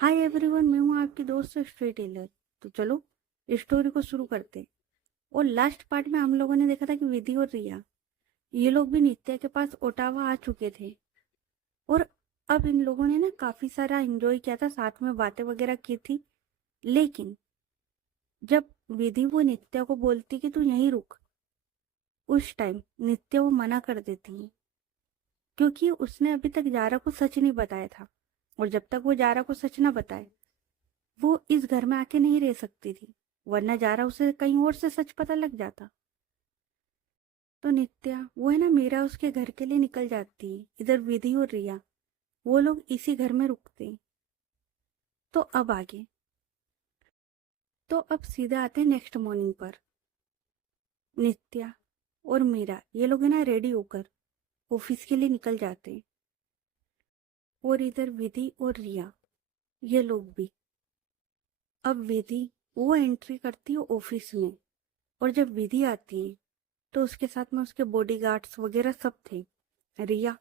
Hi everyone, मैं हूँ आपकी दोस्त स्टोरी टेलर। तो चलो स्टोरी को शुरू करते हैं। और लास्ट पार्ट में हम लोगों ने देखा था कि विधि और रिया ये लोग भी नित्या के पास ओटावा आ चुके थे। और अब इन लोगों ने ना काफी सारा एंजॉय किया था, साथ में बातें वगैरह की थी। लेकिन जब विधि वो नित्या को बोलती कि तू यहीं रुक, उस टाइम नित्या वो मना कर देती है, क्योंकि उसने अभी तक जारा को सच नहीं बताया था। और जब तक वो जारा को सच ना बताए वो इस घर में आके नहीं रह सकती थी, वरना जारा उसे कहीं और से सच पता लग जाता। तो नित्या वो है ना मीरा उसके घर के लिए निकल जाती है, इधर विधि और रिया वो लोग इसी घर में रुकते। तो अब आगे, तो अब सीधे आते हैं नेक्स्ट मॉर्निंग पर। नित्या और मीरा ये लोग है ना रेडी होकर ऑफिस के लिए निकल जाते हैं। और इधर विधि और रिया ये लोग भी। अब विधि वो एंट्री करती है ऑफिस में। और जब विधि आती है तो उसके साथ में उसके बॉडीगार्ड्स वगैरह सब थे। रिया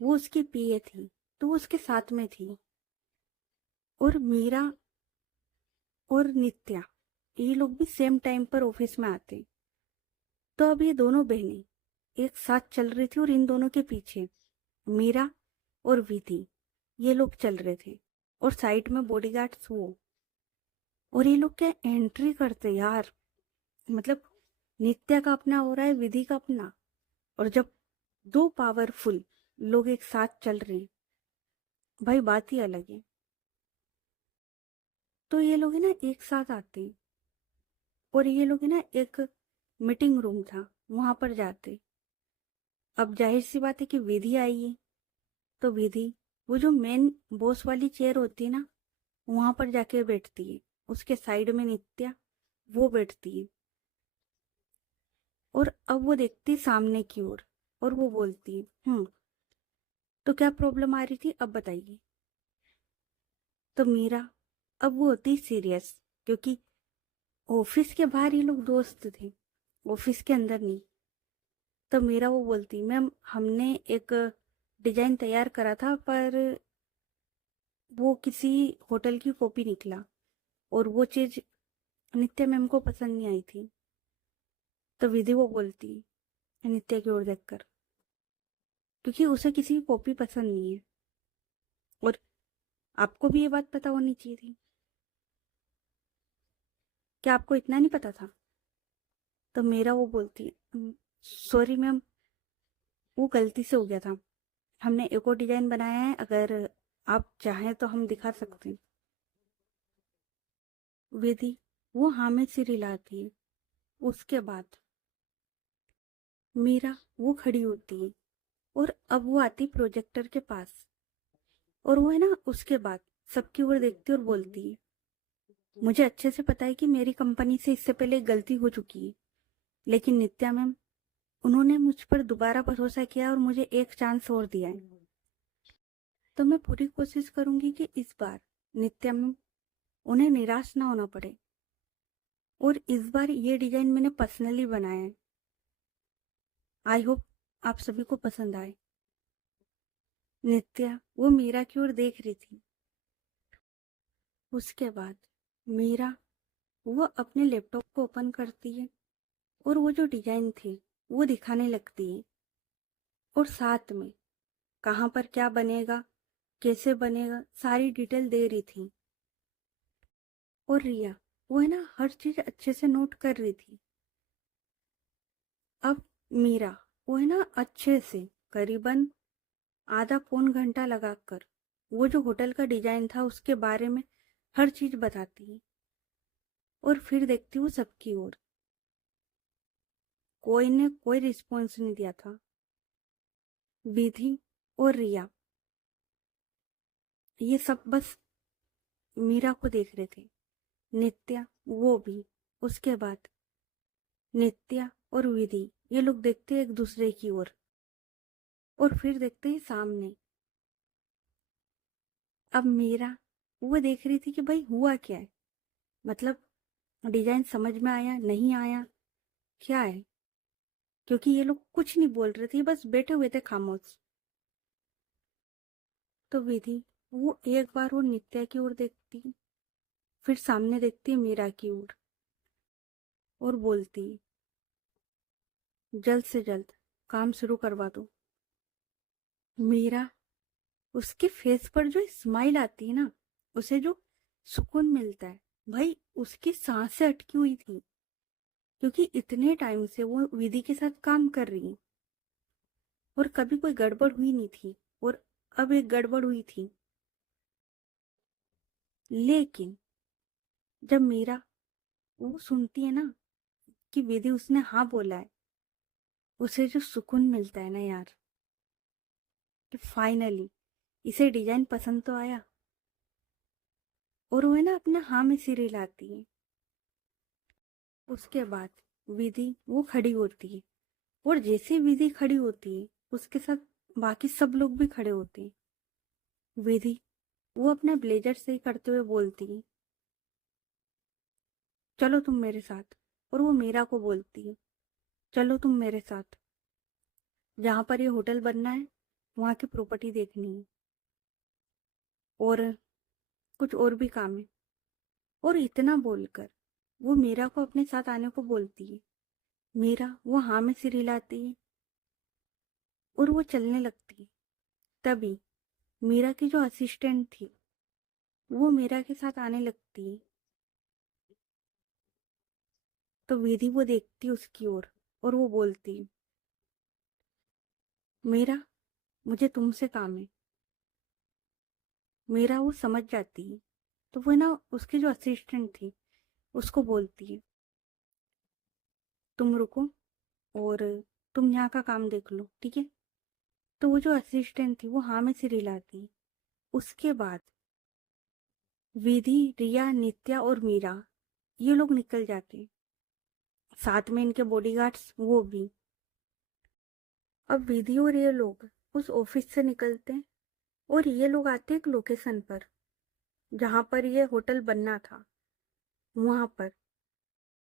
वो उसकी पीए थी, तो वो उसके साथ में थी। और मीरा और नित्या ये लोग भी सेम टाइम पर ऑफिस में आते। तो अब ये दोनों बहनें एक साथ चल रही थी और इन दोनों के पीछे मीरा और विधि ये लोग चल रहे थे। और साइड में बॉडीगार्ड्स वो। और ये लोग क्या एंट्री करते यार, मतलब नित्या का अपना हो रहा है, विधि का अपना। और जब दो पावरफुल लोग एक साथ चल रहे हैं, भाई बात ही अलग है। तो ये लोग है ना एक साथ आते हैं। और ये लोग है ना एक मीटिंग रूम था वहां पर जाते। अब जाहिर सी बात है कि विधि आई है। तो विधि वो जो मेन बॉस वाली चेयर होती है ना वहां पर जाके बैठती है। उसके साइड में नित्या वो बैठती है। और अब वो देखती है सामने की ओर। और वो बोलती है तो क्या प्रॉब्लम आ रही थी, अब बताइए। तो मीरा अब वो होती सीरियस, क्योंकि ऑफिस के बाहर ये लोग दोस्त थे, ऑफिस के अंदर नहीं। तो मीरा वो बोलती, मैम हमने एक डिजाइन तैयार करा था पर वो किसी होटल की कॉपी निकला। और वो चीज नित्या मैम को पसंद नहीं आई थी। तो विधि वो बोलती नित्या की ओर देखकर, क्योंकि उसे किसी की कॉपी पसंद नहीं है। और आपको भी ये बात पता होनी चाहिए थी। क्या आपको इतना नहीं पता था? तो मेरा वो बोलती सॉरी मैम, वो गलती से हो गया था। हमने एक और डिजाइन बनाया है, अगर आप चाहें तो हम दिखा सकते हैं। विधि वो हाँ में सिर हिलाती है। उसके बाद मीरा वो खड़ी होती है। और अब वो आती प्रोजेक्टर के पास। और वो है ना उसके बाद सबकी ओर देखती और बोलती है, मुझे अच्छे से पता है कि मेरी कंपनी से इससे पहले एक गलती हो चुकी है, लेकिन नित्या मैम उन्होंने मुझ पर दोबारा भरोसा किया और मुझे एक चांस और दिया है। तो मैं पूरी कोशिश करूंगी कि इस बार नित्या मैम उन्हें निराश ना होना पड़े। और इस बार ये डिजाइन मैंने पर्सनली बनाया है। आई होप आप सभी को पसंद आए। नित्या वो मीरा की ओर देख रही थी। उसके बाद मीरा वो अपने लैपटॉप को ओपन करती है और वो जो डिजाइन थी वो दिखाने लगती है। और साथ में कहाँ पर क्या बनेगा, कैसे बनेगा, सारी डिटेल दे रही थी। और रिया वो है ना हर चीज अच्छे से नोट कर रही थी। अब मीरा वो है ना अच्छे से करीबन आधा पौन घंटा लगाकर वो जो होटल का डिजाइन था उसके बारे में हर चीज बताती है। और फिर देखती हूँ सबकी ओर, कोई ने कोई रिस्पॉन्स नहीं दिया था। विधि और रिया ये सब बस मीरा को देख रहे थे। नित्या वो भी। उसके बाद नित्या और विधि ये लोग देखते एक दूसरे की ओर। और फिर देखते ही सामने अब मीरा वो देख रही थी कि भाई हुआ क्या है, मतलब डिजाइन समझ में आया नहीं आया, क्या है। क्योंकि ये लोग कुछ नहीं बोल रहे थे, बस बैठे हुए थे खामोश। तो विधि वो एक बार वो नित्या की ओर देखती, फिर सामने देखती है मीरा की ओर और बोलती, जल्द से जल्द काम शुरू करवा दो। मीरा, उसके फेस पर जो स्माइल आती है ना, उसे जो सुकून मिलता है, भाई उसकी सांसें अटकी हुई थी, क्योंकि इतने टाइम से वो विधि के साथ काम कर रही है और कभी कोई गड़बड़ हुई नहीं थी, और अब एक गड़बड़ हुई थी। लेकिन जब मीरा वो सुनती है ना कि विधि उसने हाँ बोला है, उसे जो सुकून मिलता है ना यार, कि फाइनली इसे डिजाइन पसंद तो आया, और वो है ना अपने हाँ में सिर हिलाती है। उसके बाद विधि वो खड़ी होती है, और जैसे विधि खड़ी होती है उसके साथ बाकी सब लोग भी खड़े होते हैं। विधि वो अपना ब्लेजर सही करते हुए बोलती है, चलो तुम मेरे साथ। और वो मीरा को बोलती है, चलो तुम मेरे साथ, जहाँ पर ये होटल बनना है वहाँ की प्रॉपर्टी देखनी है, और कुछ और भी काम है। और इतना बोलकर वो मीरा को अपने साथ आने को बोलती है। मीरा वो हाँ में सिर हिलाती है और वो चलने लगती है। तभी मीरा की जो असिस्टेंट थी वो मीरा के साथ आने लगती है। तो विधि वो देखती है उसकी ओर और वो बोलती है, मीरा, मुझे तुमसे काम है। मीरा वो समझ जाती है। तो वो ना उसकी जो असिस्टेंट थी उसको बोलती है, तुम रुको और तुम यहाँ का काम देख लो, ठीक है। तो वो जो असिस्टेंट थी वो हाँ में सिर हिलाती। उसके बाद विधि, रिया, नित्या और मीरा ये लोग निकल जाते, साथ में इनके बॉडीगार्ड्स वो भी। अब विधि और ये लोग उस ऑफिस से निकलते हैं और ये लोग आते एक लोकेशन पर जहाँ पर ये होटल बनना था। वहां पर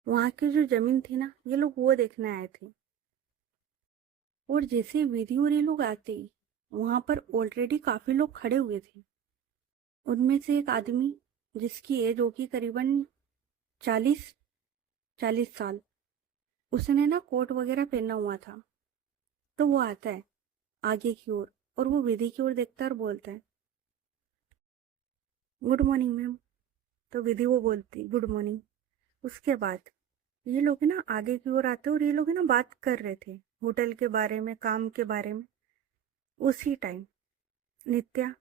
वहां की जो जमीन थी ना, ये लोग वो देखने आए थे। और जैसे विधि और ये लोग आते ही वहां पर ऑलरेडी काफी लोग खड़े हुए थे। उनमें से एक आदमी जिसकी एज होगी करीबन 40-40 साल, उसने ना कोट वगैरह पहना हुआ था। तो वो आता है आगे की ओर और वो विधि की ओर देखता है और बोलता है, गुड मॉर्निंग मैम। तो विधि वो बोलती गुड मॉर्निंग। उसके बाद ये लोग है ना आगे की ओर आते और ये लोग है ना बात कर रहे थे होटल के बारे में, काम के बारे में। उसी टाइम नित्या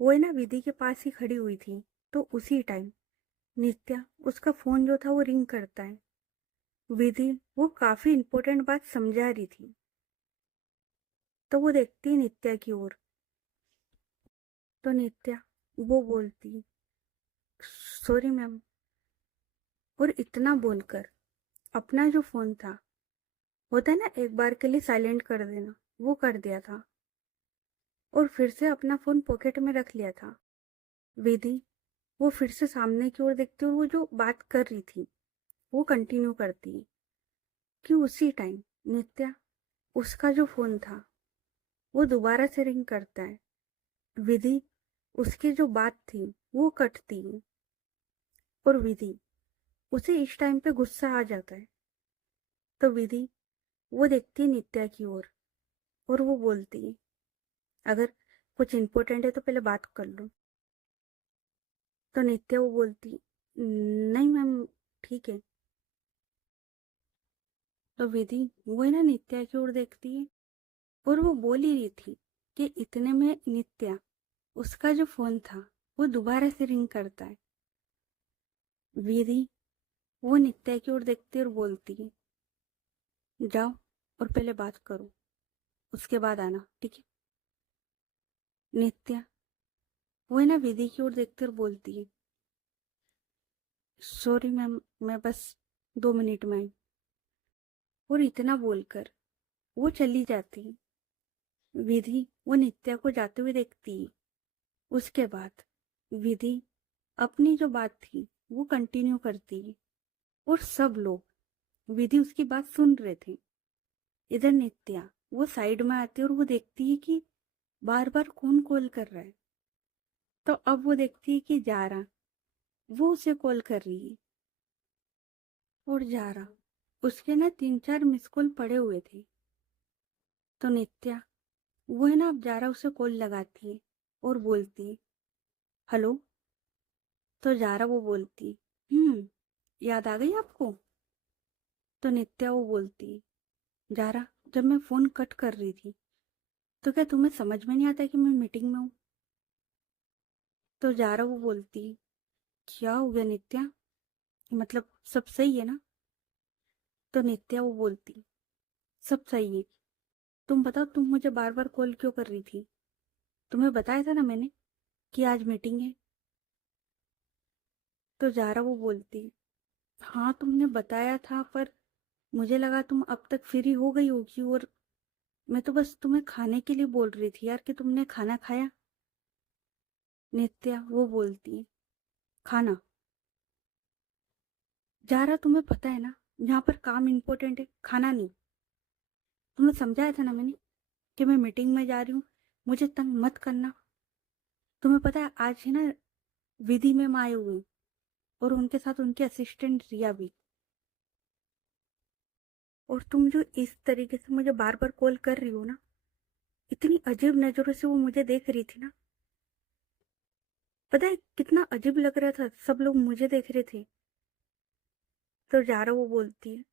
वो है ना विधि के पास ही खड़ी हुई थी। तो उसी टाइम नित्या उसका फोन जो था वो रिंग करता है। विधि वो काफी इंपॉर्टेंट बात समझा रही थी। तो वो देखती है नित्या की ओर। तो नित्या वो बोलती, सॉरी मैम। और इतना बोलकर अपना जो फोन था, होता है ना एक बार के लिए साइलेंट कर देना, वो कर दिया था और फिर से अपना फोन पॉकेट में रख लिया था। विधि वो फिर से सामने की ओर देखती और वो जो बात कर रही थी वो कंटिन्यू करती है कि उसी टाइम नित्या उसका जो फोन था वो दोबारा से रिंग करता है। विधि उसकी जो बात थी वो कटती है और विधि उसे इस टाइम पे गुस्सा आ जाता है। तो विधि वो देखती है नित्या की ओर और वो बोलती है, अगर कुछ इम्पोर्टेंट है तो पहले बात कर लो। तो नित्या वो बोलती, नहीं मैम, ठीक है। तो विधि वो है ना नित्या की ओर देखती है और वो बोल ही रही थी कि इतने में नित्या उसका जो फोन था वो दोबारा से रिंग करता है। विधि वो नित्या की ओर देखती और बोलती है, जाओ और पहले बात करो, उसके बाद आना, ठीक है। नित्या वो है ना विधि की ओर देखती और बोलती है, सॉरी मैम, मैं बस 2 मिनट में आई। और इतना बोलकर वो चली जाती है। विधि वो नित्या को जाते हुए देखती है। उसके बाद विधि अपनी जो बात थी वो कंटिन्यू करती है और सब लोग विधि उसकी बात सुन रहे थे। इधर नित्या वो साइड में आती है और वो देखती है कि बार बार कौन कॉल कर रहा है। तो अब वो देखती है कि जारा वो उसे कॉल कर रही है। और जारा उसके ना 3-4 मिस कॉल पड़े हुए थे। तो नित्या वो है ना, अब जारा उसे कॉल लगाती है और बोलती है, हेलो। तो जारा वो बोलती, याद आ गई आपको? तो नित्या वो बोलती, जारा जब मैं फोन कट कर रही थी तो क्या तुम्हें समझ में नहीं आता कि मैं मीटिंग में हूँ? तो जारा वो बोलती, क्या हो गया नित्या, मतलब सब सही है ना? तो नित्या वो बोलती, सब सही है। तुम बताओ, तुम मुझे बार बार कॉल क्यों कर रही थी? तुम्हें बताया था ना मैंने कि आज मीटिंग है। तो जारा वो बोलती, हाँ तुमने बताया था, पर मुझे लगा तुम अब तक फ्री हो गई होगी, और मैं तो बस तुम्हें खाने के लिए बोल रही थी यार कि तुमने खाना खाया। नित्या वो बोलती, खाना? जारा तुम्हें पता है ना, यहाँ पर काम इम्पोर्टेंट है, खाना नहीं। तुम्हें समझाया था ना मैंने कि मैं मीटिंग में जा रही हूँ, मुझे तंग मत करना। तुम्हें पता है आज है ना, विधि मैम आए हुए हैं, और उनके साथ उनके असिस्टेंट रिया भी। और तुम जो इस तरीके से मुझे बार बार कॉल कर रही हो ना, इतनी अजीब नजरों से वो मुझे देख रही थी ना, पता है कितना अजीब लग रहा था, सब लोग मुझे देख रहे थे। तो जारा वो बोलती है,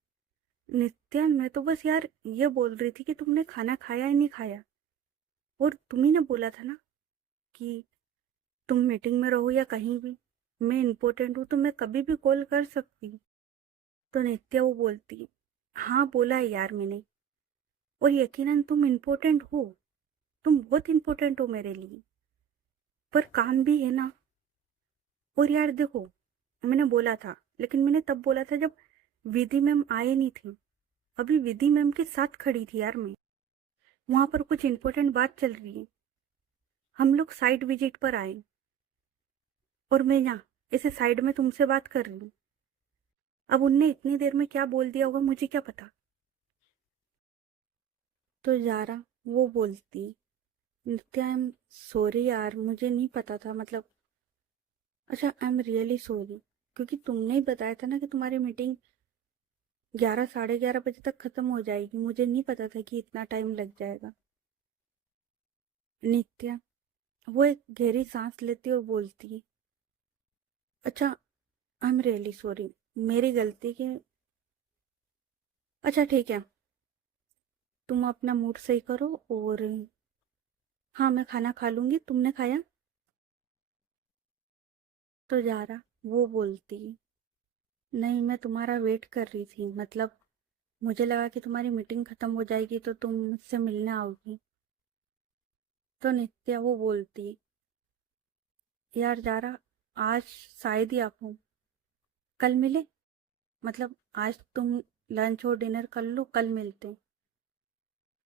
नित्या मैं तो बस यार ये बोल रही थी कि तुमने खाना खाया या नहीं खाया, और तुम्ही ने बोला था ना कि तुम मीटिंग में रहो या कहीं भी, मैं इम्पोर्टेंट हूँ तो मैं कभी भी कॉल कर सकती हूँ। तो नित्या वो बोलती, हाँ बोला है यार मैंने, और यकीनन तुम इम्पोर्टेंट हो, तुम बहुत इम्पोर्टेंट हो मेरे लिए, पर काम भी है ना। और यार देखो, मैंने बोला था, लेकिन मैंने तब बोला था जब विधि मैम आए नहीं थी। अभी विधि मैम के साथ खड़ी थी यार मैं, वहां पर कुछ इंपॉर्टेंट बात चल रही है, हम लोग साइट विजिट पर आए, और मैं यहाँ ऐसे साइड में तुमसे बात कर रही हूँ। अब उनने इतनी देर में क्या बोल दिया होगा मुझे क्या पता। तो जारा वो बोलती, नित्या आई एम सॉरी यार, मुझे नहीं पता था, मतलब अच्छा आई एम रियली सॉरी, क्योंकि तुमने ही बताया था ना कि तुम्हारी मीटिंग 11 साढ़े 11 बजे तक खत्म हो जाएगी, मुझे नहीं पता था कि इतना टाइम लग जाएगा। नित्या वो एक गहरी सांस लेती और बोलती, अच्छा आई एम रियली सॉरी, मेरी गलती की। अच्छा ठीक है, तुम अपना मूड सही करो, और हाँ मैं खाना खा लूंगी, तुमने खाया? तो जारा वो बोलती, नहीं मैं तुम्हारा वेट कर रही थी, मतलब मुझे लगा कि तुम्हारी मीटिंग खत्म हो जाएगी तो तुम मुझसे मिलने आओगी। तो नित्या वो बोलती, यार जारा आज शायद ही आ पाऊँ, कल मिले, मतलब आज तुम लंच और डिनर कर लो, कल मिलते हैं।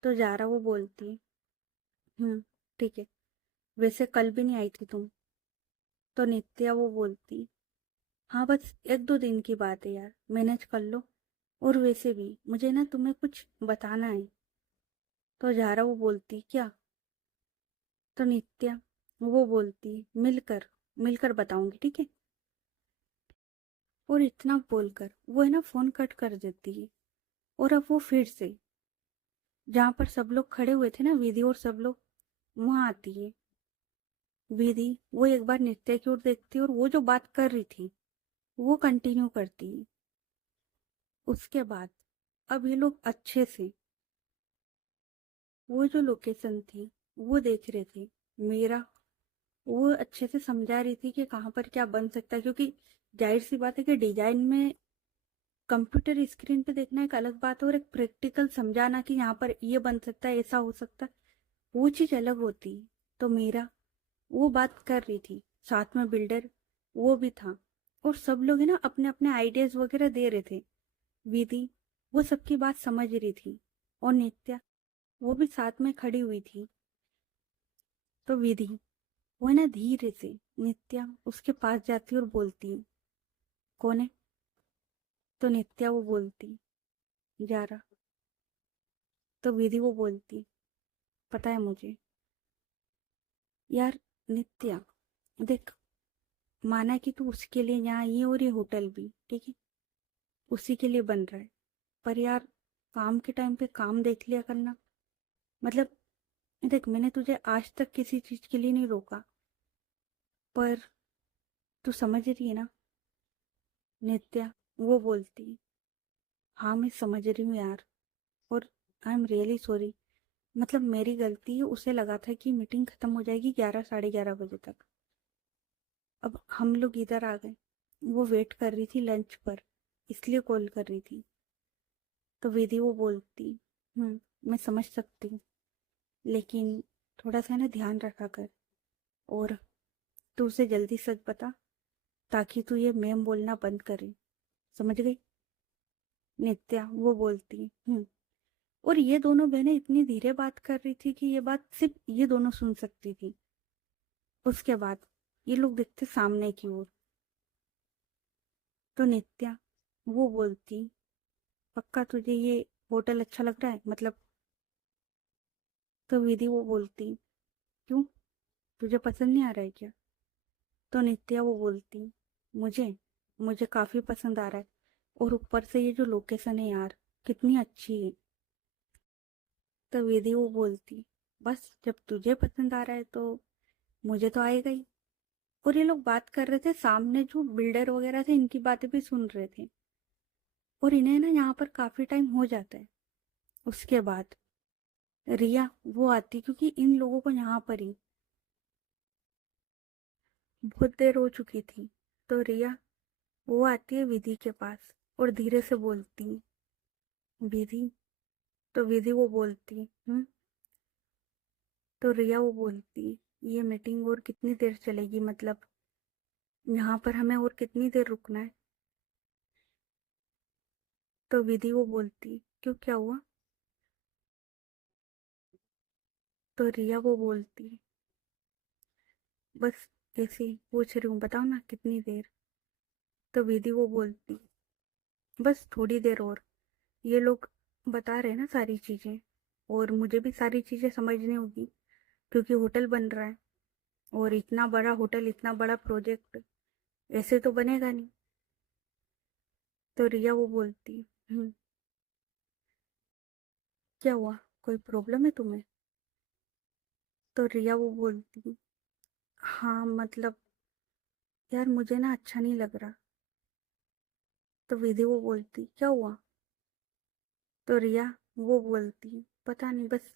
तो जारा वो बोलती, ठीक है, वैसे कल भी नहीं आई थी तुम। तो नित्या वो बोलती, हाँ बस 1-2 दिन की बात है यार, मैनेज कर लो, और वैसे भी मुझे ना तुम्हें कुछ बताना है। तो जारा वो बोलती, क्या? तो नित्या वो बोलती, मिलकर मिलकर बताऊंगी, ठीक है। और इतना बोलकर वो है ना फोन कट कर देती है। और अब वो फिर से जहाँ पर सब लोग खड़े हुए थे ना, विधि और सब लोग, वहां आती है। विधि वो एक बार नित्या की ओर देखती है, और वो जो बात कर रही थी वो कंटिन्यू करती है। उसके बाद अब ये लोग अच्छे से वो जो लोकेशन थी वो देख रहे थे। मेरा वो अच्छे से समझा रही थी कि कहाँ पर क्या बन सकता है, क्योंकि जाहिर सी बात है कि डिजाइन में कंप्यूटर स्क्रीन पे देखना एक अलग बात है, और एक प्रैक्टिकल समझाना कि यहाँ पर ये बन सकता है, ऐसा हो सकता है, वो चीज अलग होती है। तो मेरा वो बात कर रही थी, साथ में बिल्डर वो भी था, और सब लोग है ना अपने अपने आइडियाज वगैरह दे रहे थे। विधि वो सबकी बात समझ रही थी, और नित्या वो भी साथ में खड़ी हुई थी। तो विधि वो है ना धीरे से नित्या उसके पास जाती और बोलती, कौन है? तो नित्या वो बोलती, जारा। तो विधि वो बोलती, पता है मुझे। यार नित्या, देख, माना कि तू उसके लिए यहाँ आई है और ये होटल भी, ठीक है, उसी के लिए बन रहा है। पर यार, काम के टाइम पे काम देख लिया करना। मतलब देख, मैंने तुझे आज तक किसी चीज के लिए नहीं रोका, पर तू समझ रही है ना? नित्या वो बोलती, हाँ मैं समझ रही हूँ यार, और आई एम रियली सॉरी। मतलब मेरी गलती है, उसे लगा था कि मीटिंग खत्म हो जाएगी 11 साढ़े 11 बजे तक। अब हम लोग इधर आ गए, वो वेट कर रही थी लंच पर, इसलिए कॉल कर रही थी। तो विधि वो बोलती, मैं समझ सकती हूँ, लेकिन थोड़ा सा ना ध्यान रखा कर, और तू उसे जल्दी सच बता, ताकि तू ये मैम बोलना बंद करे। समझ गई? नित्या वो बोलती, और ये दोनों बहनें इतनी धीरे बात कर रही थी कि ये बात सिर्फ ये दोनों सुन सकती थी। उसके बाद ये लोग देखते सामने की ओर। तो नित्या वो बोलती, पक्का तुझे ये होटल अच्छा लग रहा है? मतलब। तो विधि वो बोलती, क्यों, तुझे पसंद नहीं आ रहा है क्या? तो नित्या वो बोलती, मुझे मुझे काफी पसंद आ रहा है, और ऊपर से ये जो लोकेशन है यार, कितनी अच्छी है। तो विधि वो बोलती, बस जब तुझे पसंद आ रहा है तो मुझे तो आएगा ही। और ये लोग बात कर रहे थे, सामने जो बिल्डर वगैरह थे इनकी बातें भी सुन रहे थे, और इन्हें ना यहाँ पर काफी टाइम हो जाता है। उसके बाद रिया वो आती, क्योंकि इन लोगों को यहाँ पर ही बहुत देर हो चुकी थी। तो रिया वो आती है विधि के पास, और धीरे से बोलती, विधि। तो विधि वो बोलती, तो रिया वो बोलती, ये मीटिंग और कितनी देर चलेगी? मतलब यहाँ पर हमें और कितनी देर रुकना है? तो विधि वो बोलती, क्यों, क्या हुआ? तो रिया वो बोलती, बस ऐसे ही पूछ रही हूँ, बताओ ना कितनी देर? तो विधि वो बोलती, बस थोड़ी देर और। ये लोग बता रहे हैं ना सारी चीजें, और मुझे भी सारी चीजें समझनी होगी, क्योंकि होटल बन रहा है, और इतना बड़ा होटल, इतना बड़ा प्रोजेक्ट ऐसे तो बनेगा नहीं। तो रिया वो बोलती, क्या हुआ, कोई प्रॉब्लम है तुम्हें? तो रिया वो बोलती, हाँ मतलब यार, मुझे ना अच्छा नहीं लग रहा। तो विधि वो बोलती, क्या हुआ? तो रिया वो बोलती, पता नहीं, बस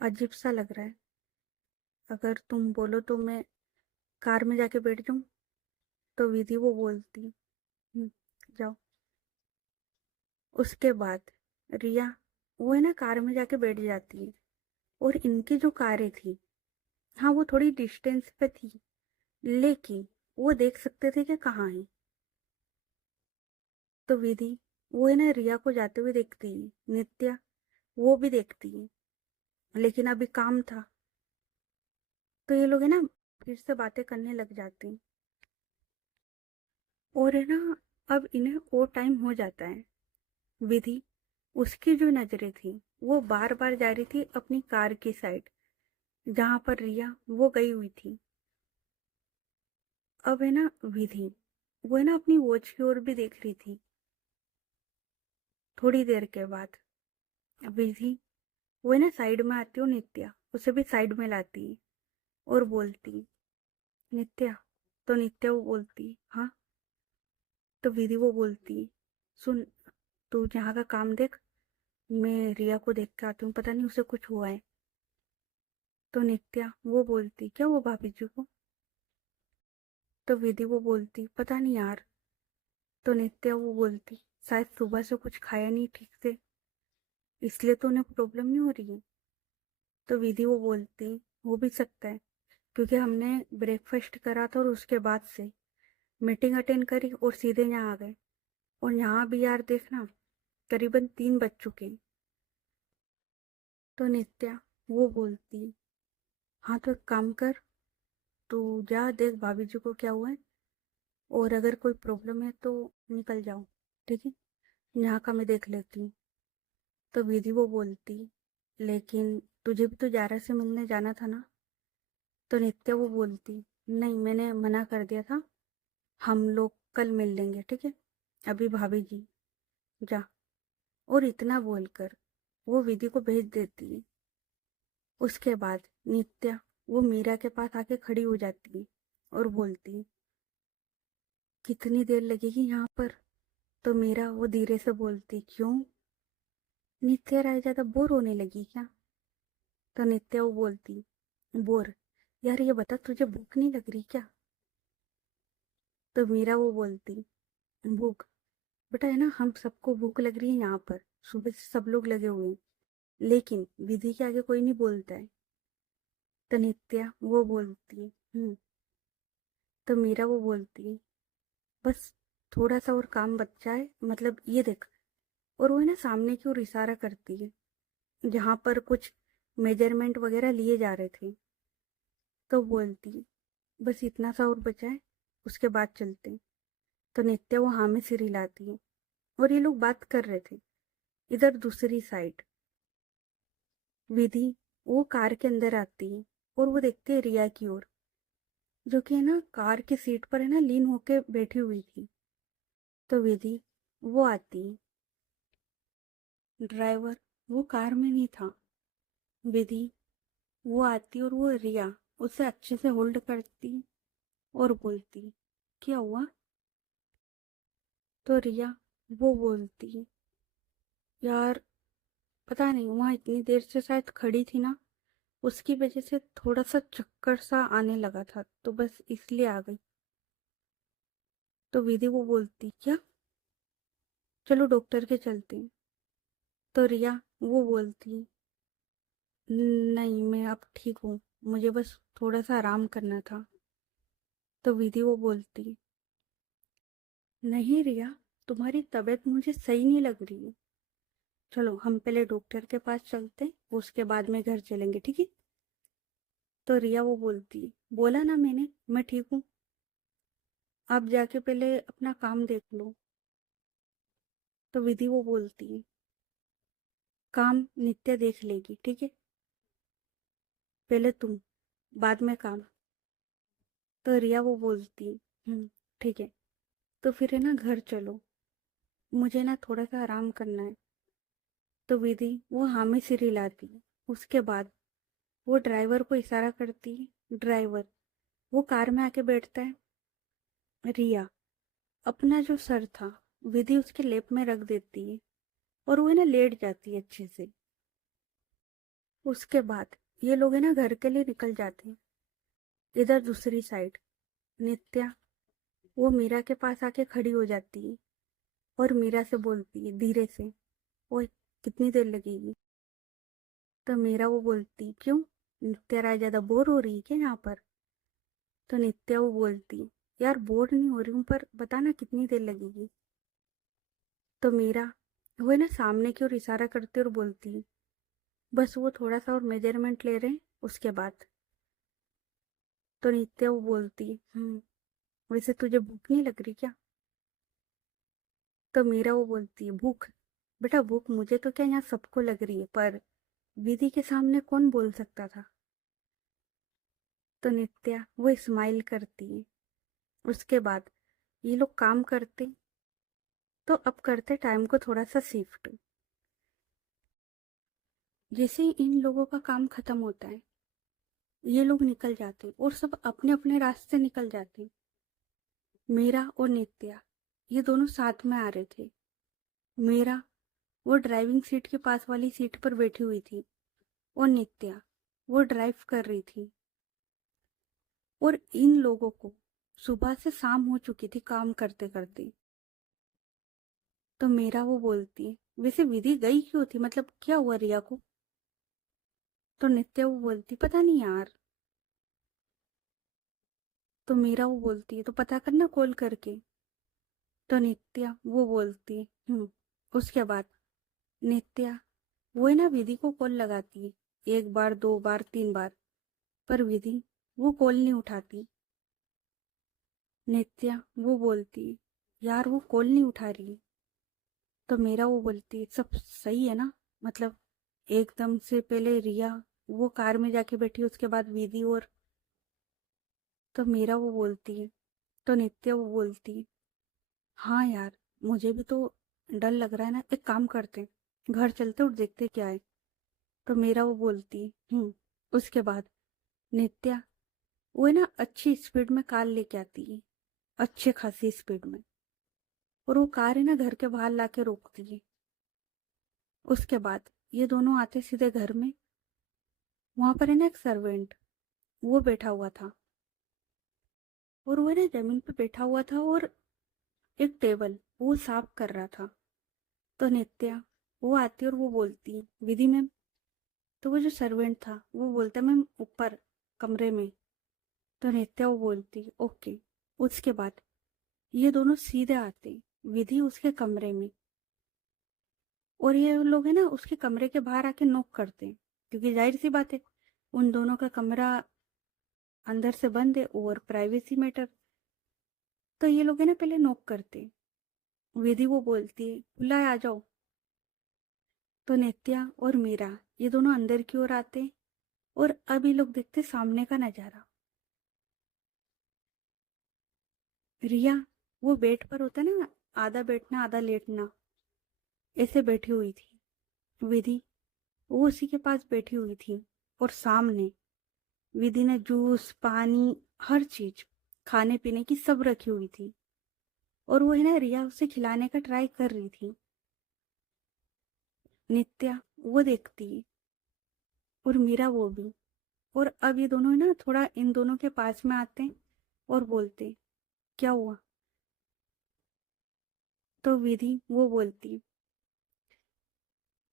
अजीब सा लग रहा है। अगर तुम बोलो तो मैं कार में जाके बैठ जाऊं? तो विधि वो बोलती, "हम्म, जाओ।" उसके बाद रिया वो है ना कार में जाके बैठ जाती है, और इनकी जो कारें थी, हाँ वो थोड़ी डिस्टेंस पे थी, लेकिन वो देख सकते थे कि कहाँ है। तो विधि वो है ना रिया को जाते हुए देखती है, नित्या वो भी देखती है, लेकिन अभी काम था, तो ये लोग है ना फिर से बातें करने लग जाते हैं। और है ना, अब इन्हें और टाइम हो जाता है। विधि उसकी जो नजरें थी, वो बार बार जा रही थी अपनी कार की साइड, जहां पर रिया वो गई हुई थी। अब है ना विधि वो है ना अपनी वॉच की ओर भी देख रही थी। थोड़ी देर के बाद विधि वो है ना साइड में आती, हो नित्या उसे भी साइड में लाती है, और बोलती, नित्या। तो नित्या वो बोलती, हाँ। तो विधि वो बोलती, सुन, तू यहाँ का काम देख, मैं रिया को देख के आती हूँ, पता नहीं उसे कुछ हुआ है। तो नित्या वो बोलती, क्या हुआ भाभी जी को? तो विधि वो बोलती, पता नहीं यार। तो नित्या वो बोलती, शायद सुबह से कुछ खाया नहीं ठीक से, इसलिए तो उन्हें प्रॉब्लम नहीं हो रही है। तो विधि वो बोलती, हो भी सकता है, क्योंकि हमने ब्रेकफास्ट करा था, और उसके बाद से मीटिंग अटेंड करी और सीधे यहाँ आ गए, और यहाँ भी यार देखना, करीबन 3 बज चुके हैं। तो नित्या वो बोलती, हाँ तो एक काम कर, तू जा देख भाभी जी को क्या हुआ है, और अगर कोई प्रॉब्लम है तो निकल जाओ, ठीक है, यहाँ का मैं देख लेती हूँ। तो विधि वो बोलती, लेकिन तुझे भी तो जारा से मिलने जाना था ना? तो नित्या वो बोलती, नहीं, मैंने मना कर दिया था। हम लोग कल मिल लेंगे, ठीक है? अभी भाभी जी, जा। और इतना बोलकर वो विधि को भेज देती है। उसके बाद नित्या वो मीरा के पास आके खड़ी हो जाती है और बोलती है, कितनी देर लगेगी यहाँ पर? तो मीरा वो धीरे से बोलती, क्यों? नित्या राय ज्यादा बोर होने लगी क्या? तो नित्या वो बोलती, बोर? यार ये बता, तुझे भूख नहीं लग रही क्या? तो मीरा वो बोलती, भूख? बेटा है ना, हम सबको भूख लग रही है यहाँ पर। सुबह से सब लोग लगे हुए हैं, लेकिन विधि के आगे कोई नहीं बोलता है। तो नित्या वो बोलती है, तो मीरा वो बोलती है, बस थोड़ा सा और काम बचा है, मतलब ये देख। और वो है ना सामने की ओर इशारा करती है, जहाँ पर कुछ मेजरमेंट वगैरह लिए जा रहे थे। तो बोलती है, बस इतना सा और बचा है, उसके बाद चलते हैं। तो नित्या वो हाँ में सिर हिलाती है। और ये लोग बात कर रहे थे। इधर दूसरी साइड विधि वो कार के अंदर आती है और वो देखती है रिया की ओर, जो कि है ना कार की सीट पर है ना लीन होके बैठी हुई थी। तो विधि वो आती है। ड्राइवर वो कार में नहीं था। विधि वो आती और वो रिया उसे अच्छे से होल्ड करती और बोलती, क्या हुआ? तो रिया वो बोलती, यार पता नहीं, वहां इतनी देर से शायद खड़ी थी ना, उसकी वजह से थोड़ा सा चक्कर सा आने लगा था, तो बस इसलिए आ गई। तो विधि वो बोलती, क्या? चलो डॉक्टर के चलते हैं। तो रिया वो बोलती, नहीं मैं अब ठीक हूँ, मुझे बस थोड़ा सा आराम करना था। तो विधि वो बोलती, नहीं रिया, तुम्हारी तबीयत मुझे सही नहीं लग रही है। चलो हम पहले डॉक्टर के पास चलते हैं, उसके बाद में घर चलेंगे, ठीक है? तो रिया वो बोलती, बोला ना मैंने, मैं ठीक हूँ। आप जाके पहले अपना काम देख लो। तो विधि वो बोलती, काम नित्य देख लेगी, ठीक है? पहले तुम, बाद में काम। तो रिया वो बोलती, ठीक है। तो फिर है ना घर चलो, मुझे ना थोड़ा सा आराम करना है। तो विधि वो हाँ में सिर हिलाती है। उसके बाद वो ड्राइवर को इशारा करती है। ड्राइवर वो कार में आके बैठता है। रिया अपना जो सर था विधि उसके लेप में रख देती है और वो है ना लेट जाती है अच्छे से। उसके बाद ये लोग है ना घर के लिए निकल जाते हैं। इधर दूसरी साइड नित्या वो मीरा के पास आके खड़ी हो जाती है और मीरा से बोलती है धीरे से, ओए कितनी देर लगेगी? तो मीरा वो बोलती, क्यों? नित्या राय ज्यादा बोर हो रही है क्या यहाँ पर? तो नित्या वो बोलती, यार बोर नहीं हो रही हूँ, पर बताना कितनी देर लगेगी? तो मीरा वो है ना सामने की ओर इशारा करती और बोलती, बस वो थोड़ा सा और मेजरमेंट ले रहे हैं, उसके बाद। तो नित्या वो बोलती, वैसे तुझे भूख नहीं लग रही क्या? तो मीरा वो बोलती है, भूख? बेटा भूख मुझे तो क्या, यहाँ सबको लग रही है, पर विधि के सामने कौन बोल सकता था? तो नित्या वो स्माइल करती है। उसके बाद ये लोग काम करते, तो अब करते टाइम को थोड़ा सा शिफ्ट। जैसे ही इन लोगों का काम खत्म होता है, ये लोग निकल जाते और सब अपने अपने रास्ते निकल जाते। मीरा और नित्या ये दोनों साथ में आ रहे थे। मीरा वो ड्राइविंग सीट के पास वाली सीट पर बैठी हुई थी और नित्या वो ड्राइव कर रही थी। और इन लोगों को सुबह से शाम हो चुकी थी काम करते करते। तो मीरा वो बोलती, वैसे विधि गई क्यों थी, मतलब क्या हुआ रिया को? तो नित्या वो बोलती, पता नहीं यार। तो मीरा वो बोलती है, तो पता करना कॉल करके। तो नित्या वो बोलती, उसके बाद नित्या वो है ना विधि को कॉल लगाती है, एक बार दो बार तीन बार, पर विधि वो कॉल नहीं उठाती। नित्या वो बोलती, यार वो कॉल नहीं उठा रही। तो मेरा वो बोलती, सब सही है ना, मतलब एकदम से पहले रिया वो कार में जाके बैठी, उसके बाद विधि और तो मीरा वो बोलती है, तो नित्या वो बोलती है, हाँ यार, मुझे भी तो डर लग रहा है ना, एक काम करते हैं, घर चलते और देखते क्या है। तो मीरा वो बोलती है, उसके बाद नित्या वो है ना अच्छी स्पीड में कार लेके आती है, अच्छे खासी स्पीड में। और वो कार है ना घर के बाहर लाके रोकती है। उसके बाद ये दोनों आते सीधे घर में। वहां पर है ना एक सर्वेंट, वो बैठा हुआ था, और वो है ना जमीन पे बैठा हुआ था, और एक टेबल वो साफ कर रहा था। तो नित्या वो आती और वो बोलती, विधि मैम। तो वो जो सर्वेंट था वो बोलता, मैम ऊपर कमरे में। तो नित्या वो बोलती, ओके। उसके बाद ये दोनों सीधे आते, विधि उसके कमरे में, और ये लोग है ना उसके कमरे के बाहर आके नॉक करते हैं, क्योंकि जाहिर सी बात है उन दोनों का कमरा अंदर से बंद है और प्राइवेसी मैटर। तो ये लोग है ना पहले नॉक करते हैं। विधि वो बोलती है, खुला है, आ जाओ। तो नित्या और मीरा ये दोनों अंदर की ओर आते हैं, और अब ये लोग देखते सामने का नजारा। रिया वो बेड पर होता है ना, आधा बैठना आधा लेटना, ऐसे बैठी हुई थी। विधि वो उसी के पास बैठी हुई थी, और सामने विधि ने जूस पानी हर चीज खाने पीने की सब रखी हुई थी, और वो है ना रिया उसे खिलाने का ट्राई कर रही थी। नित्या वो देखती है, और मीरा वो भी। और अब ये दोनों है ना थोड़ा इन दोनों के पास में आते हैं और बोलते, क्या हुआ। तो विधि वो बोलती,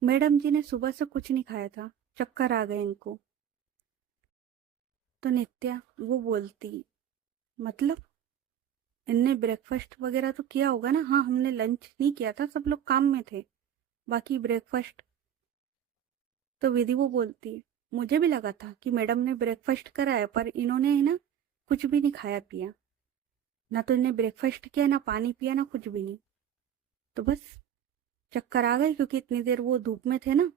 मैडम जी ने सुबह से कुछ नहीं खाया था, चक्कर आ गए इनको। तो नित्या वो बोलती, मतलब इनने ब्रेकफास्ट वगैरह तो किया होगा ना। हाँ, हमने लंच नहीं किया था, सब लोग काम में थे, बाकी ब्रेकफास्ट। तो विधि वो बोलती है, मुझे भी लगा था कि मैडम ने ब्रेकफास्ट कराया, पर इन्होंने है ना कुछ भी नहीं खाया पिया, ना तो इन्हें ब्रेकफास्ट किया, ना पानी पिया, ना कुछ भी नहीं। तो बस चक्कर आ गए, क्योंकि इतनी देर वो धूप में थे ना।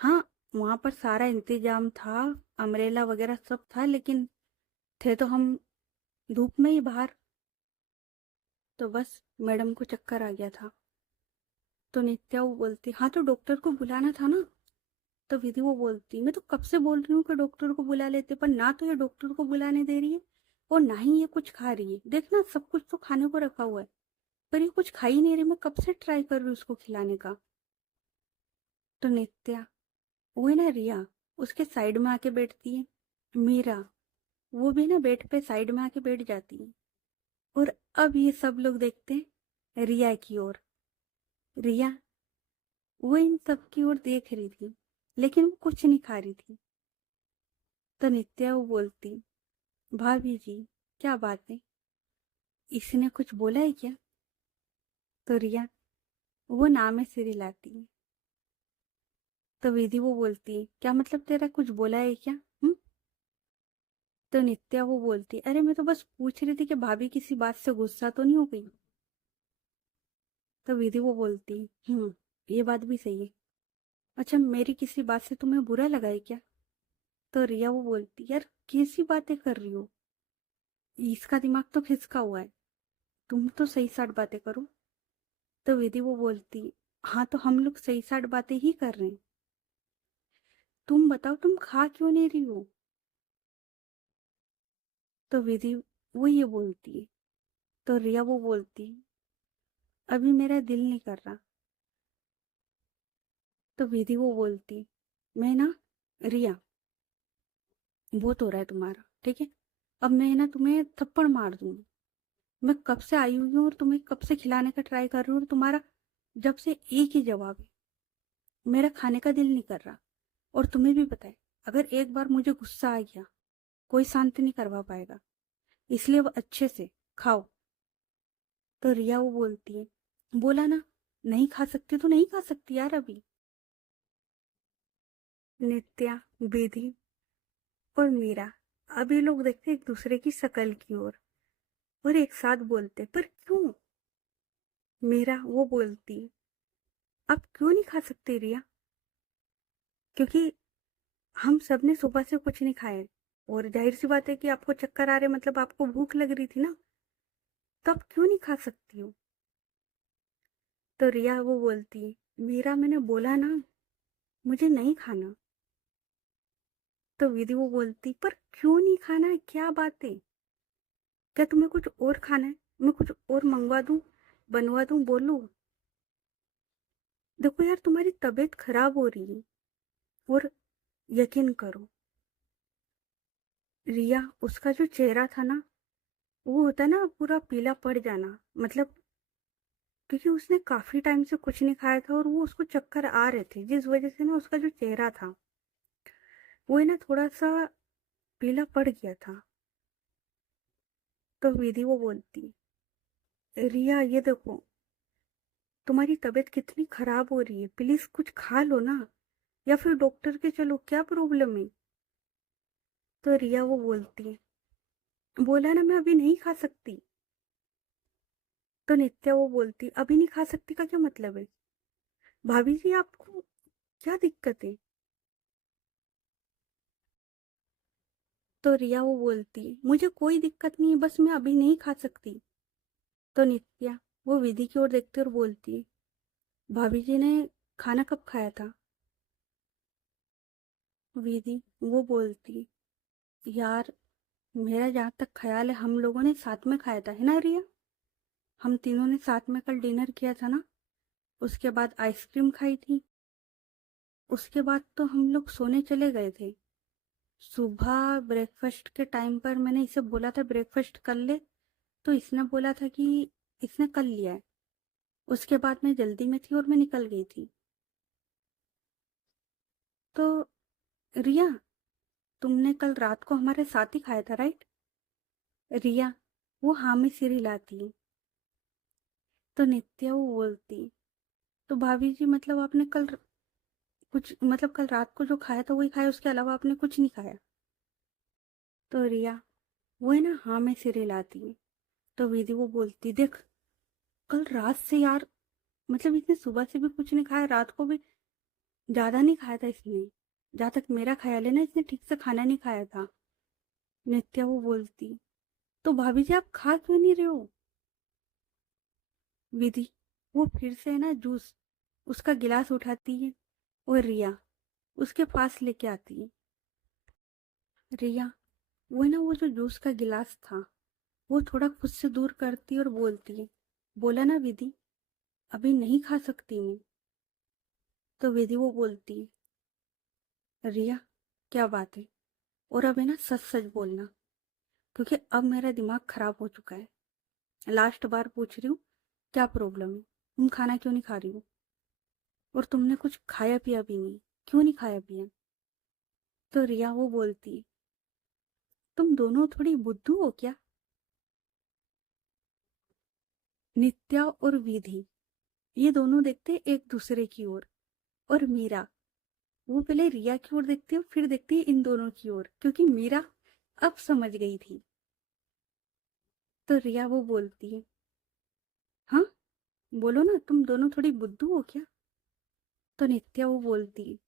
हाँ, वहां पर सारा इंतजाम था, अम्ब्रेला वगैरह सब था, लेकिन थे तो हम धूप में ही बाहर। तो बस मैडम को चक्कर आ गया था। तो नित्या वो बोलती, हाँ तो डॉक्टर को बुलाना था ना। तो विधि वो बोलती, मैं तो कब से बोल रही हूँ कि डॉक्टर को बुला लेते, पर ना तो ये डॉक्टर को बुलाने दे रही है, और ना ही ये कुछ खा रही है। देखना सब कुछ तो खाने को रखा हुआ है, पर ये कुछ खा ही नहीं रही। मैं कब से ट्राई कर रही हूँ उसको खिलाने का। तो नित्या वो है ना रिया उसके साइड में आके बैठती है। मीरा वो भी ना बेड पे साइड में आके बैठ जाती है। और अब ये सब लोग देखते हैं रिया की ओर। रिया वो इन सब की ओर देख रही थी, लेकिन वो कुछ नहीं खा रही थी। तो नित्या वो बोलती, भाभी जी क्या बात है, इसने कुछ बोला है क्या। तो रिया वो नाम में सिर हिलाती है। तो विधि वो बोलती है, क्या मतलब तेरा कुछ बोला है क्या। तो नित्या वो बोलती, अरे मैं तो बस पूछ रही थी कि भाभी किसी बात से गुस्सा तो नहीं हो गई। तो विधि वो बोलती, ये बात भी सही है। अच्छा, मेरी किसी बात से तुम्हें बुरा लगा है क्या। तो रिया वो बोलती, यार कैसी बातें कर रही हो, इसका दिमाग तो खिसका हुआ है, तुम तो सही साठ बातें करो। तो विधि वो बोलती, हाँ तो हम लोग सही साठ बातें ही कर रहे हैं, तुम बताओ तुम खा क्यों नहीं रही हो। तो विधि वो ये बोलती है। तो रिया वो बोलती, अभी मेरा दिल नहीं कर रहा। तो विधि वो बोलती, मैं ना रिया बहुत हो रहा है तुम्हारा, ठीक है, अब मैं ना तुम्हें थप्पड़ मार दूंगी। मैं कब से आई हुई हूँ और तुम्हें कब से खिलाने का ट्राई कर रही हूँ, और तुम्हारा जब से एक ही जवाब है, मेरा खाने का दिल नहीं कर रहा। और तुम्हें भी पता है, अगर एक बार मुझे गुस्सा आ गया, कोई शांति नहीं करवा पाएगा, इसलिए वो अच्छे से खाओ। तो रिया वो बोलती है, बोला ना नहीं खा सकती तो नहीं खा सकती यार अभी। नित्या, विधि और मीरा अभी लोग देखते एक दूसरे की शक्ल की ओर, और एक साथ बोलते, पर क्यों। मीरा वो बोलती, अब क्यों नहीं खा सकते रिया, क्योंकि हम सब ने सुबह से कुछ नहीं खाया, और जाहिर सी बात है कि आपको चक्कर आ रहे मतलब आपको भूख लग रही थी ना, तो आप क्यों नहीं खा सकती हो? तो रिया वो बोलती, मीरा मैंने बोला ना, मुझे नहीं खाना। तो विधि वो बोलती, पर क्यों नहीं खाना है, क्या बात है? क्या तुम्हें कुछ और खाना है? मैं कुछ और मंगवा दूं, बनवा दूं, बोलूं? देखो यार, तुम्हारी तबीयत खराब हो रही है, और यकीन करो, रिया, उसका जो चेहरा था ना, वो होता है ना पूरा पीला पड़ जाना, मतलब क्योंकि उसने काफी टाइम से कुछ नहीं खाया था और वो उसको चक्कर आ रहे थे, जिस वजह से ना उसका जो चेहरा था वो है ना थोड़ा सा पीला पड़ गया था। तो विधि वो बोलती, रिया ये देखो, तुम्हारी तबीयत कितनी खराब हो रही है, प्लीज कुछ खा लो ना, या फिर डॉक्टर के चलो, क्या प्रॉब्लम है? तो रिया वो बोलती, बोला ना मैं अभी नहीं खा सकती। तो नित्या वो बोलती, अभी नहीं खा सकती का क्या मतलब है? भाभी जी आपको क्या दिक्कत है? तो रिया वो बोलती, मुझे कोई दिक्कत नहीं है, बस मैं अभी नहीं खा सकती। तो नित्या वो विधि की ओर देखती और बोलती, भाभी जी ने खाना कब खाया था? विधि वो बोलती, यार, मेरा जहाँ तक ख्याल है हम लोगों ने साथ में खाया था, है ना रिया? हम तीनों ने साथ में कल डिनर किया था ना, उसके बाद आइसक्रीम खाई थी, उसके बाद तो हम लोग सोने चले गए थे। सुबह ब्रेकफास्ट के टाइम पर मैंने इसे बोला था ब्रेकफास्ट कर ले, तो इसने बोला था कि इसने कर लिया है। उसके बाद मैं जल्दी में थी और मैं निकल गई थी। तो रिया, तुमने कल रात को हमारे साथ ही खाया था, राइट? रिया वो हाँ में सिर हिलाती। तो नित्या वो बोलती, तो भाभी जी मतलब आपने कल कुछ मतलब कल रात को जो खाया था वही खाया, उसके अलावा आपने कुछ नहीं खाया? तो रिया वो है ना हाँ में सिर हिलाती। तो विधि वो बोलती, देख, कल रात से यार, मतलब इसने सुबह से भी कुछ नहीं खाया, रात को भी ज्यादा नहीं खाया था इसने, जहाँ तक मेरा ख्याल है ना इसने ठीक से खाना नहीं खाया था। नित्या वो बोलती, तो भाभी जी आप खा क्यों नहीं रहे हो? विधि वो फिर से है ना जूस उसका गिलास उठाती है और रिया उसके पास लेके आती है। रिया वो है ना वो जो जूस का गिलास था वो थोड़ा खुद से दूर करती है और बोलती है, बोला ना विधि, अभी नहीं खा सकती मैं। तो विधि वो बोलती है, रिया क्या बात है, और अब है ना सच सच बोलना, क्योंकि अब मेरा दिमाग खराब हो चुका है। लास्ट बार पूछ रही हूँ, क्या प्रॉब्लम है, तुम खाना क्यों नहीं खा रही हो? और तुमने कुछ खाया पिया भी नहीं, क्यों नहीं खाया पिया? तो रिया वो बोलती, तुम दोनों थोड़ी बुद्धू हो क्या? नित्या और विधि ये दोनों देखते एक दूसरे की ओर, और मीरा वो पहले रिया की ओर देखती है फिर देखती है इन दोनों की ओर, क्योंकि मीरा अब समझ गई थी। तो रिया वो बोलती है, हाँ, बोलो ना, तुम दोनों थोड़ी बुद्धू हो क्या? तो नित्या वो बोलती है,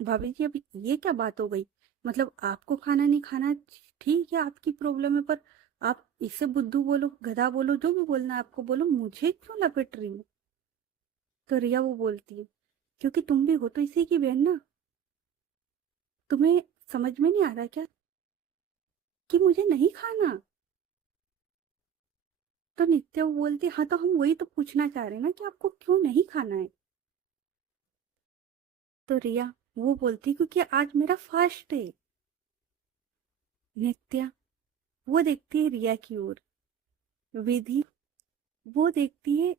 भाभी जी अब ये क्या बात हो गई, मतलब आपको खाना नहीं खाना ठीक है, आपकी प्रॉब्लम है, पर आप इसे बुद्धू बोलो, गधा बोलो, जो भी बोलना है आपको बोलो, मुझे क्यों लपेट रही हो? तो रिया वो बोलती है, क्योंकि तुम भी हो तो इसी की बहन ना, तुम्हें समझ में नहीं आ रहा क्या कि मुझे नहीं खाना? तो नित्या वो बोलती, हाँ तो हम वही तो पूछना चाह रहे हैं ना कि आपको क्यों नहीं खाना है? तो रिया वो बोलती, क्योंकि आज मेरा फास्ट है। नित्या वो देखती है रिया की ओर, विधि वो देखती है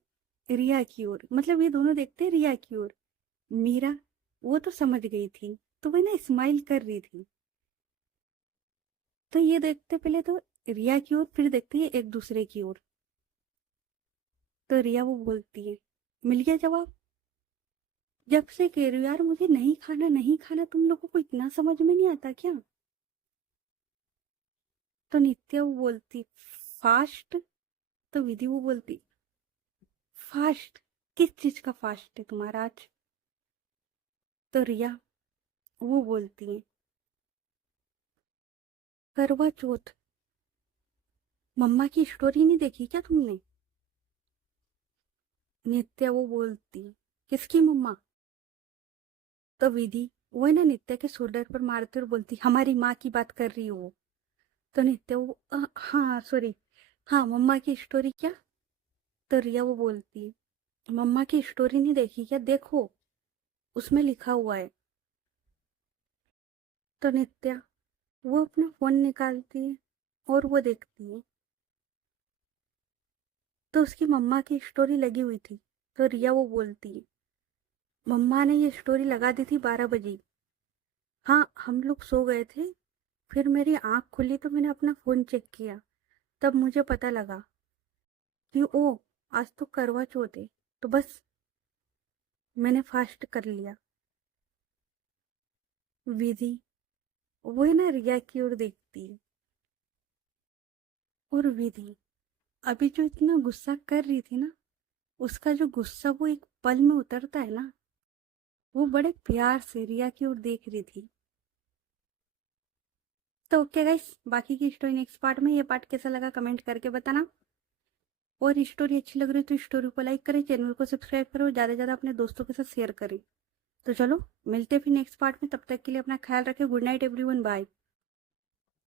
रिया की ओर, मतलब ये दोनों देखते हैं रिया की ओर। मीरा वो तो समझ गई थी, तो वह ना स्माइल कर रही थी। तो ये देखते पहले तो रिया की ओर, फिर देखते है एक दूसरे की ओर। तो रिया वो बोलती है, मिल गया जवाब, जब से कह रही हूँ यार मुझे नहीं खाना नहीं खाना, तुम लोगों को इतना समझ में नहीं आता क्या? तो नित्या वो बोलती, फास्ट? तो विधि वो बोलती, फास्ट? किस चीज का फास्ट है तुम्हारा आज? तो रिया वो बोलती है, करवा चौथ। मम्मा की स्टोरी नहीं देखी क्या तुमने? नित्या वो बोलती, किसकी मम्मा? तो विधि वो है ना नित्या के शोल्डर पर मारती और बोलती, हमारी माँ की बात कर रही हो वो। तो नित्या वो हाँ सॉरी, हाँ मम्मा की स्टोरी क्या? तो रिया वो बोलती, मम्मा की स्टोरी नहीं देखी क्या? देखो उसमें लिखा हुआ है। तो नित्या वो अपना फोन निकालती है और वो देखती है, तो उसकी मम्मा की स्टोरी लगी हुई थी। तो रिया वो बोलती है, मम्मा ने ये स्टोरी लगा दी थी 12 बजे। हाँ हम लोग सो गए थे, फिर मेरी आंख खुली तो मैंने अपना फोन चेक किया, तब मुझे पता लगा कि ओ आज तो करवा चौथ है, तो बस मैंने फास्ट कर लिया। विधि वो है ना रिया की ओर देखती है, और विधि अभी जो इतना गुस्सा कर रही थी ना, उसका जो गुस्सा वो एक पल में उतरता है ना, वो बड़े प्यार से रिया की ओर देख रही थी। तो ओके गाइस, बाकी की स्टोरी नेक्स्ट पार्ट में। ये पार्ट कैसा लगा कमेंट करके बताना, और स्टोरी अच्छी लग रही है तो स्टोरी को लाइक करें, चैनल को सब्सक्राइब करो, ज़्यादा से ज़्यादा अपने दोस्तों के साथ शेयर करें। तो चलो मिलते हैं फिर नेक्स्ट पार्ट में, तब तक के लिए अपना ख्याल रखें। Good night everyone, bye.